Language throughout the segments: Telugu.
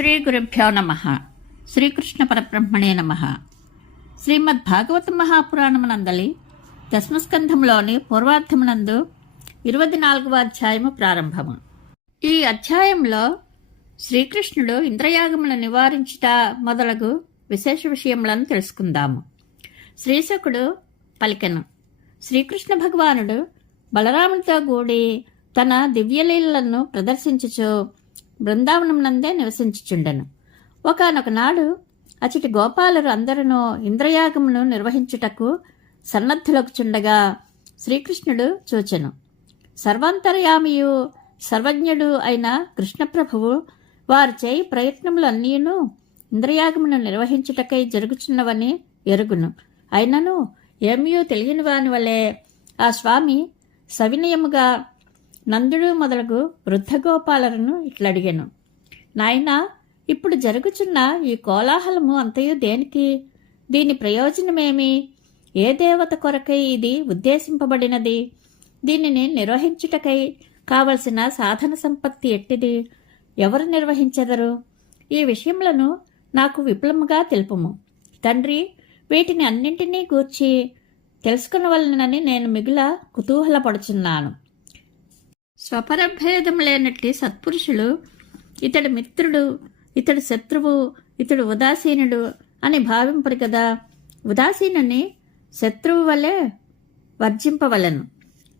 శ్రీ గురుభ్యో నమ. శ్రీకృష్ణ పరబ్రహ్మణే నమ. శ్రీమద్ భాగవత మహాపురాణమునందలి దశమస్కంధంలోని పూర్వార్థమునందు ఇరవై నాలుగవ అధ్యాయము ప్రారంభము. ఈ అధ్యాయంలో శ్రీకృష్ణుడు ఇంద్రయాగములు నివారించుట మొదలగు విశేష విషయములను తెలుసుకుందాము. శ్రీశకుడు పలికెను. శ్రీకృష్ణ భగవానుడు బలరాముడితో కూడి తన దివ్యలీలను ప్రదర్శించుచు బృందావనమునందే నివసించుచుండెను. ఒకనొక నాడు అచటి గోపాలరు అందరూ ఇంద్రయాగమును నిర్వహించుటకు సన్నద్ధులకుచుండగా శ్రీకృష్ణుడు చూచెను. సర్వాంతర్యామియు సర్వజ్ఞుడు అయిన కృష్ణప్రభువు వారు చేయి ప్రయత్నములన్నీను ఇంద్రయాగమును నిర్వహించుటకై జరుగుచున్నవని ఎరుగును. అయినను ఏమియో తెలియని వాని వలె ఆ స్వామి సవినయముగా నందుడు మొదలగు వృద్ధగోపాలను ఇట్లడిగాను. నాయనా ఇప్పుడు జరుగుచున్న ఈ కోలాహలము అంతయు దేనికి? దీని ప్రయోజనమేమి? ఏ దేవత కొరకై ఇది ఉద్దేశింపబడినది? దీనిని నిర్వహించుటకై కావలసిన సాధన సంపత్తి ఎట్టిది? ఎవరు నిర్వహించెదరు? ఈ విషయములను నాకు విపులముగా తెలుపుము. తండ్రి వీటిని అన్నింటినీ గూర్చి తెలుసుకునవలనని నేను మిగుల కుతూహలపడుచున్నాను. స్వపరభేదం లేనట్టి సత్పురుషులు ఇతడు మిత్రుడు ఇతడు శత్రువు ఇతడు ఉదాసీనుడు అని భావింపరు కదా. ఉదాసీనుని శత్రువు వలె వర్జింపవలను.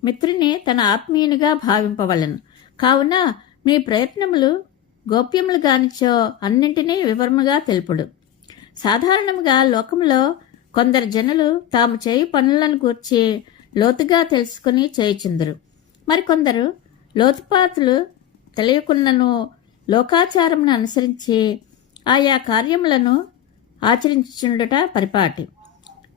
మిత్రుని తన ఆత్మీయునిగా భావింపవలను. కావున మీ ప్రయత్నములు గోప్యములు గానిచో అన్నింటినీ వివరముగా తెలుపుడు. సాధారణంగా లోకంలో కొందరు జనులు తాము చేయు పనులను గూర్చి లోతుగా తెలుసుకుని చేయుచుందరు. మరికొందరు లోతుపాతులు తెలియకున్నను లోకాచారమును అనుసరించి ఆయా కార్యములను ఆచరించుచుండుట పరిపాటి.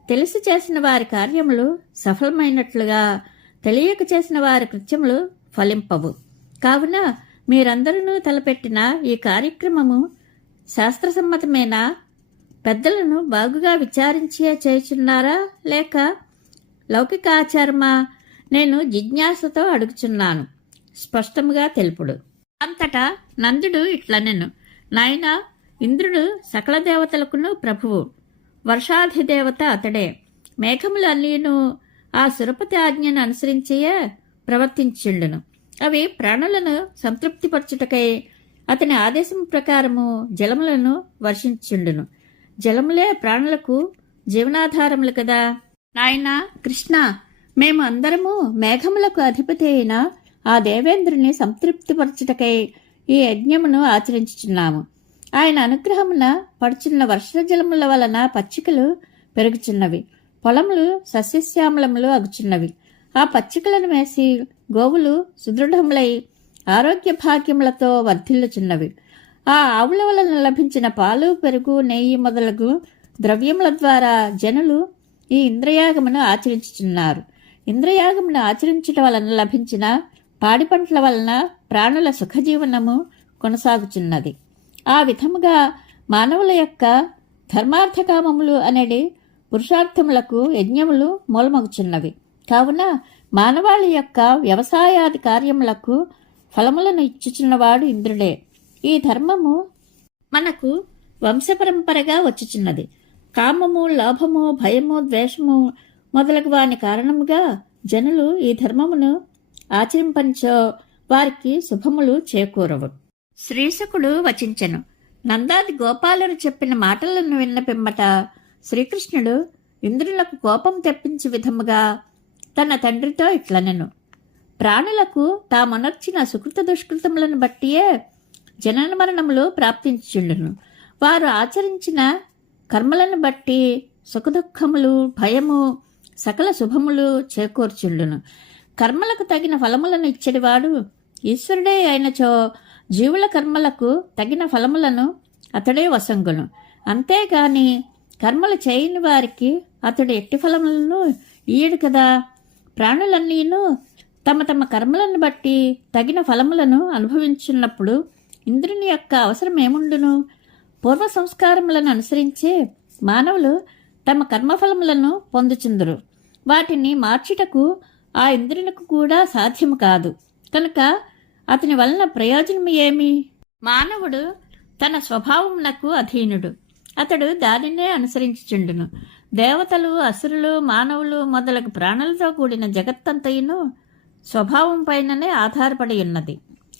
తెలిసి చేసిన వారి కార్యములు సఫలమైనట్లుగా తెలియక చేసిన వారి కృత్యములు ఫలింపవు. కావున మీరందరూ తలపెట్టిన ఈ కార్యక్రమము శాస్త్రసమ్మతమేనా? పెద్దలను బాగుగా విచారించే చేయుచున్నారా లేక లౌకిక ఆచారమా? నేను జిజ్ఞాసతో అడుగుచున్నాను. స్పష్టముగా తెలుపుడు. అంతటా నందుడు ఇట్లనెను నాయన ఇంద్రుడు సకల దేవతలకును ప్రభువు వర్షాధిదేవత అతడే. మేఘములు అన్నీను ఆ సురపతి ఆజ్ఞను అనుసరించియే ప్రవర్తించుండును. అవి ప్రాణులను సంతృప్తిపరచుటకై అతని ఆదేశం ప్రకారము జలములను వర్షించుండును. జలములే ప్రాణులకు జీవనాధారములు కదా. నాయన కృష్ణ మేము అందరము మేఘములకు అధిపతి అయిన ఆ దేవేంద్రుని సంతృప్తిపరచుటకై ఈ యజ్ఞమును ఆచరించుచున్నాము. ఆయన అనుగ్రహమున పడుచున్న వర్షజలముల వలన పచ్చికలు పెరుగుచున్నవి. పొలములు సస్యశ్యామలములు అగుచున్నవి. ఆ పచ్చికలను వేసి గోవులు సుదృఢములై ఆరోగ్య భాగ్యములతో వర్ధిల్లుచున్నవి. ఆ ఆవుల వలన లభించిన పాలు పెరుగు నెయ్యి మొదలగు ద్రవ్యముల ద్వారా జనులు ఈ ఇంద్రయాగమును ఆచరించుచున్నారు. ఇంద్రయాగమును ఆచరించడం వలన లభించిన పాడి పంటల వలన ప్రాణుల సుఖజీవనము కొనసాగుచున్నది. ఆ విధముగా మానవుల యొక్క ధర్మార్థకామములు అనేది పురుషార్థములకు యజ్ఞములు మూలమగుచున్నవి. కావున మానవాళి యొక్క వ్యవసాయాది కార్యములకు ఫలములను ఇచ్చుచున్నవాడు ఇంద్రుడే. ఈ ధర్మము మనకు వంశపరంపరగా వచ్చుచున్నది. కామము లోభము భయము ద్వేషము మొదలగు వాని కారణముగా జనులు ఈ ధర్మమును ఆచరింపంచో వారికి శుభములు చేకూరవు. శ్రీశకుడు వచించెను. నందాది గోపాలుడు చెప్పిన మాటలను విన్న పిమ్మట శ్రీకృష్ణుడు ఇంద్రులకు కోపం తెప్పించే విధముగా తన తండ్రితో ఇట్లనెను. ప్రాణులకు తామునర్చిన సుకృత దుష్కృతములను బట్టియే జనన మరణములు ప్రాప్తించుండును వారు ఆచరించిన కర్మలను బట్టి సుఖదుఖములు భయము సకల శుభములు చేకూర్చుండును. కర్మలకు తగిన ఫలములను ఇచ్చడివాడు ఈశ్వరుడే అయినచో జీవుల కర్మలకు తగిన ఫలములను అతడే వసంగును. అంతేగాని కర్మలు చేయని వారికి అతడు ఎట్టి ఫలములను ఇయ్యడు కదా. ప్రాణులన్నీను తమ తమ కర్మలను బట్టి తగిన ఫలములను అనుభవించున్నప్పుడు ఇంద్రుని యొక్క అవసరం ఏముండును? పూర్వ సంస్కారములను అనుసరించి మానవులు తమ కర్మఫలములను పొందుచుందరు. వాటిని మార్చుటకు ఆ ఇంద్రునికి కూడా సాధ్యము కాదు. కనుక అతని వలన ప్రయోజనం ఏమి? మానవుడు తన స్వభావమునకు అధీనుడు. అతడు దానినే అనుసరించుచుండును. దేవతలు అసురులు మానవులు మొదలగు ప్రాణులతో కూడిన జగత్తంతయును స్వభావం పైననే ఆధారపడి ఉన్నది.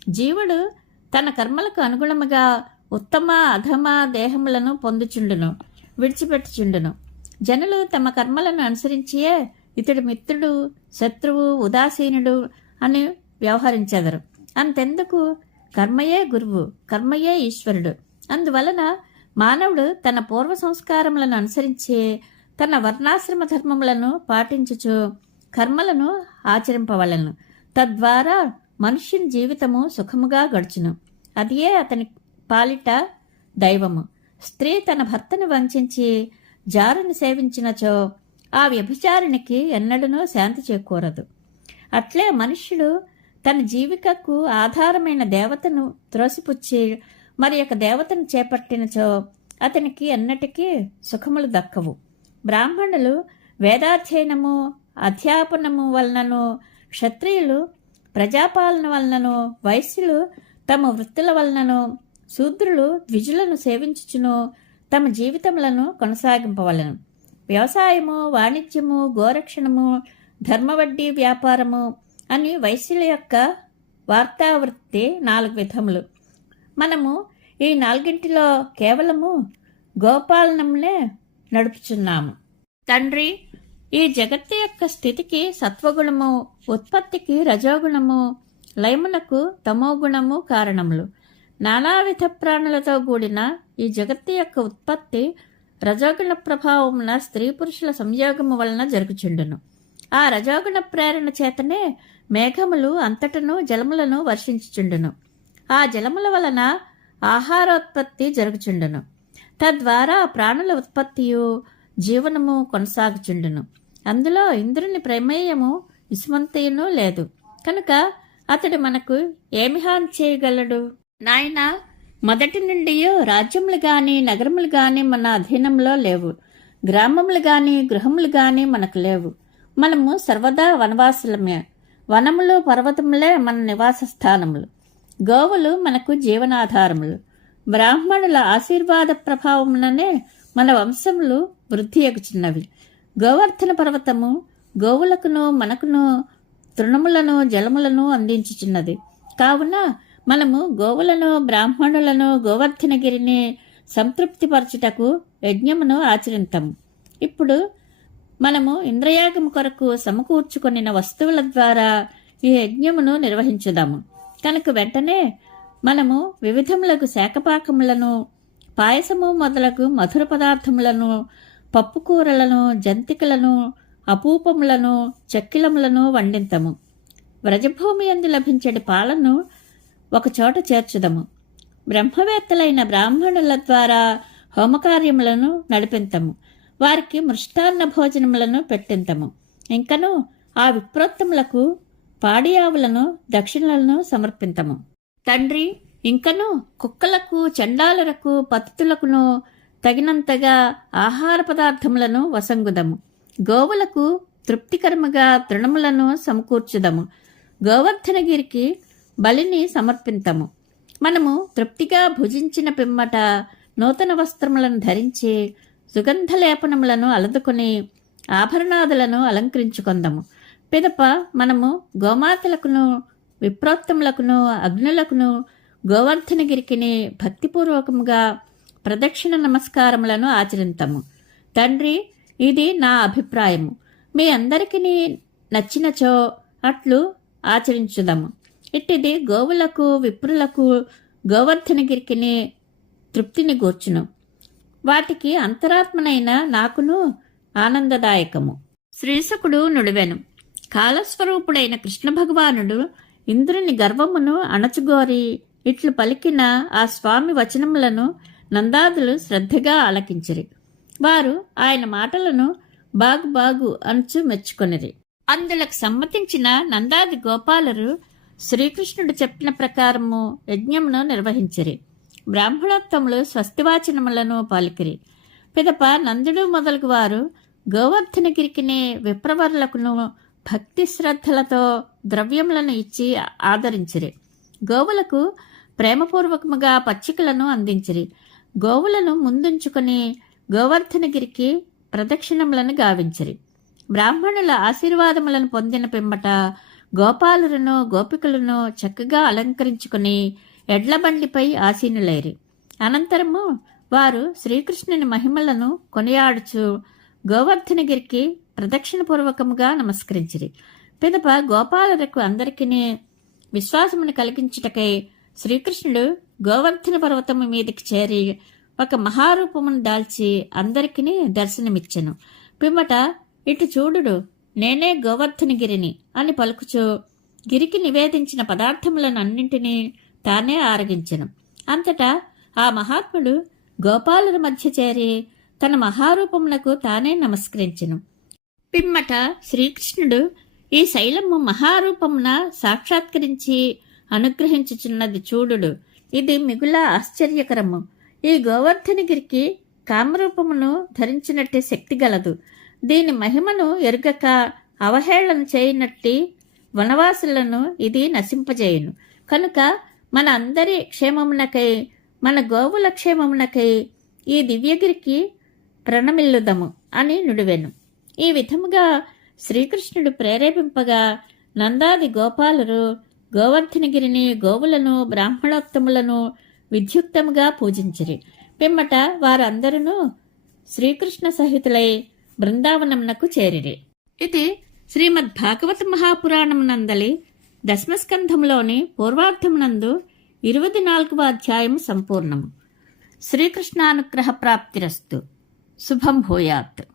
జీవుడు తన కర్మలకు అనుగుణముగా ఉత్తమ అధమ దేహములను పొందుచుండును విడిచిపెట్టుచుండును. జనులు తమ కర్మలను అనుసరించియే ఇతడు మిత్రుడు శత్రువు ఉదాసీనుడు అని వ్యవహరించెదరు. అంతెందుకు? కర్మయే గురువు కర్మయే ఈశ్వరుడు. అందువలన మానవుడు తన పూర్వ సంస్కారములను అనుసరించి తన వర్ణాశ్రమ ధర్మములను పాటించుచు కర్మలను ఆచరింపవలను. తద్వారా మనుష్యుని జీవితము సుఖముగా గడుచును. అదియే అతని పాలిట దైవము. స్త్రీ తన భర్తను వంచి జారును సేవించినచో ఆ వ్యభిచారినికి ఎన్నడనో శాంతి చేకూరదు. అట్లే మనుష్యుడు తన జీవికకు ఆధారమైన దేవతను త్రోసిపుచ్చి మరి యొక్క దేవతను చేపట్టినచో అతనికి ఎన్నటికీ సుఖములు దక్కవు. బ్రాహ్మణులు వేదాధ్యయనము అధ్యాపనము వలనను క్షత్రియులు ప్రజాపాలన వలనను వైశ్యులు తమ వృత్తుల వలనను శూద్రులు ద్విజులను సేవించుచును తమ జీవితములను కొనసాగింపవలను. వ్యవసాయము వాణిజ్యము గోరక్షణము ధర్మవడ్డీ వ్యాపారము అని వైశ్యుల యొక్క వార్తావృత్తి నాలుగు విధములు. మనము ఈ నాలుగింటిలో కేవలము గోపాలనంనే నడుపుచున్నాము. తండ్రి ఈ జగత్తు యొక్క స్థితికి సత్వగుణము ఉత్పత్తికి రజోగుణము లయమునకు తమోగుణము కారణములు. నానావిధ ప్రాణులతో కూడిన ఈ జగత్తు యొక్క ఉత్పత్తి రజోగుణ ప్రభావమున స్త్రీ పురుషుల సంయోగము వలన జరుగుచుండును. ఆ రజోగుణ ప్రేరణ చేతనే మేఘములు అంతటను జలములను వర్షించుచుండును. ఆ జలముల వలన ఆహారోత్పత్తి జరుగుచుండును. తద్వారా ప్రాణుల ఉత్పత్తియు జీవనము కొనసాగుచుండును. అందులో ఇంద్రుని ప్రమేయము ఇసుమంతయును లేదు. కనుక అతడు మనకు ఏమి హాని చేయగలడు? నాయనా మొదటి నుండి రాజ్యములు గాని నగరములు గాని మన అధీనంలో లేవు. గ్రామములు గాని గృహములు గాని మనకు లేవు. మనము సర్వదా వనవాసులమే. వనములు పర్వతములే మన నివాస స్థానములు. గోవులు మనకు జీవనాధారములు. బ్రాహ్మణుల ఆశీర్వాద ప్రభావముననే మన వంశములు వృద్ధి ఎగుచున్నవి గోవర్ధన పర్వతము గోవులకును మనకును తృణములను జలములను అందించుచున్నది. కావున మనము గోవులను బ్రాహ్మణులను గోవర్ధనగిరిని సంతృప్తిపరచుటకు యజ్ఞమును ఆచరింతాము ఇప్పుడు మనము ఇంద్రయాగము కొరకు సమకూర్చుకొనిన వస్తువుల ద్వారా ఈ యజ్ఞమును నిర్వహించుదాము. కనుక వెంటనే మనము వివిధములకు శాకపాకములను పాయసము మొదలకు మధుర పదార్థములను పప్పుకూరలను జంతికలను అపూపములను చక్కిలములను వండింతము. వ్రజభూమి ఎందు లభించడి పాలను ఒకచోట చేర్చుదము. బ్రహ్మవేత్తలైన బ్రాహ్మణుల ద్వారా హోమకార్యములను నడిపింతము. వారికి మృష్టాన్న భోజనములను పెట్టింతము. ఇంకను ఆ విప్రోత్తములకు పాడి ఆవులను దక్షిణలను సమర్పింతము. తండ్రి ఇంకను కుక్కలకు చండాలులకు పతితులకును తగినంతగా ఆహార పదార్థములను వసంగుదము. గోవులకు తృప్తికరముగా తృణములను సమకూర్చుదము. గోవర్ధనగిరికి బలిని సమర్పింతము. మనము తృప్తిగా భుజించిన పిమ్మట నూతన వస్త్రములను ధరించి సుగంధలేపనములను అలదుకొని ఆభరణాదులను అలంకరించుకొందము. పిదప మనము గోమాతలకును విప్రోత్తములకును అగ్నులకును గోవర్ధనగిరికిని భక్తిపూర్వకముగా ప్రదక్షిణ నమస్కారములను ఆచరింతము. తండ్రి ఇది నా అభిప్రాయము. మీ అందరికీ నచ్చినచో అట్లు ఆచరించుదాము. ఇట్టిది గోవులకు విప్రులకు గోవర్ధనగిరికిని తృప్తిని గూర్చును. వాటికి అంతరాత్మనైన నాకును ఆనందదాయకము. శ్రీశకుడు నుడివెను. కాలస్వరూపుడైన కృష్ణ భగవానుడు ఇంద్రుని గర్వమును అణచుగోరి ఇట్లు పలికిన ఆ స్వామి వచనములను నందాదులు శ్రద్ధగా ఆలకించిరి. వారు ఆయన మాటలను బాగు బాగు అనుచు మెచ్చుకొనిరి. అందులకు సమ్మతించిన నందాది గోపాలరు శ్రీకృష్ణుడు చెప్పిన ప్రకారము యజ్ఞమును నిర్వహించిరి. బ్రాహ్మణోత్తములు స్వస్తివాచనములను పలికిరి. పిదప నందుడు మొదలగు వారు గోవర్ధనగిరికిని విప్రవర్లకును భక్తి శ్రద్ధలతో ద్రవ్యములను ఇచ్చి ఆదరించిరి. గోవులకు ప్రేమపూర్వకముగా పచ్చికలను అందించిరి. గోవులను ముందుంచుకొని గోవర్ధనగిరికి ప్రదక్షిణములను గావించిరి. బ్రాహ్మణుల ఆశీర్వాదములను పొందిన పిమ్మట గోపాలులను గోపికలను చక్కగా అలంకరించుకుని ఎడ్లబండిపై ఆసీనులైరి. అనంతరము వారు శ్రీకృష్ణుని మహిమలను కొనియాడుచు గోవర్ధనగిరికి ప్రదక్షిణపూర్వకముగా నమస్కరించిరి. పిదప గోపాలులకు అందరికీ విశ్వాసమును కలిగించుటకై శ్రీకృష్ణుడు గోవర్ధన పర్వతము మీదకి చేరి ఒక మహారూపమును దాల్చి అందరికీ దర్శనమిచ్చెను. పిమ్మట ఇటు చూడుడు నేనే గోవర్ధనగిరిని అని పలుకుచు గిరికి నివేదించిన పదార్థములను అన్నింటినీ తానే ఆరగించను. అంతటా ఆ మహాత్ముడు గోపాలుల మధ్య చేరి తన మహారూపమునకు తానే నమస్కరించను. పిమ్మట శ్రీకృష్ణుడు ఈ శైలము మహారూపమున సాక్షాత్కరించి అనుగ్రహించుచున్నది చూడుడు. ఇది మిగుల ఆశ్చర్యకరము. ఈ గోవర్ధనగిరికి కామరూపమును ధరించినట్టే శక్తి గలదు. దీని మహిమను ఎరుగక అవహేళన చేయనట్టి వనవాసులను ఇది నశింపజేయును. కనుక మన అందరి క్షేమమునకై మన గోవుల క్షేమమునకై ఈ దివ్యగిరికి ప్రణమిల్లుదము అని నుడివెను. ఈ విధముగా శ్రీకృష్ణుడు ప్రేరేపింపగా నందాది గోపాలురు గోవర్ధనగిరిని గోవులను బ్రాహ్మణోత్తములను విద్యుక్తముగా పూజించిరి. పిమ్మట వారందరూ శ్రీకృష్ణ సహితులై బృందావనమునకు చేరిరి. ఇది శ్రీమద్ భాగవత మహాపురాణం నందలి దశమస్కంధంలోని పూర్వార్థమునందు ఇరవై నాలుగవ అధ్యాయం సంపూర్ణము. శ్రీకృష్ణానుగ్రహ ప్రాప్తిరస్తు శుభం భూయాత్.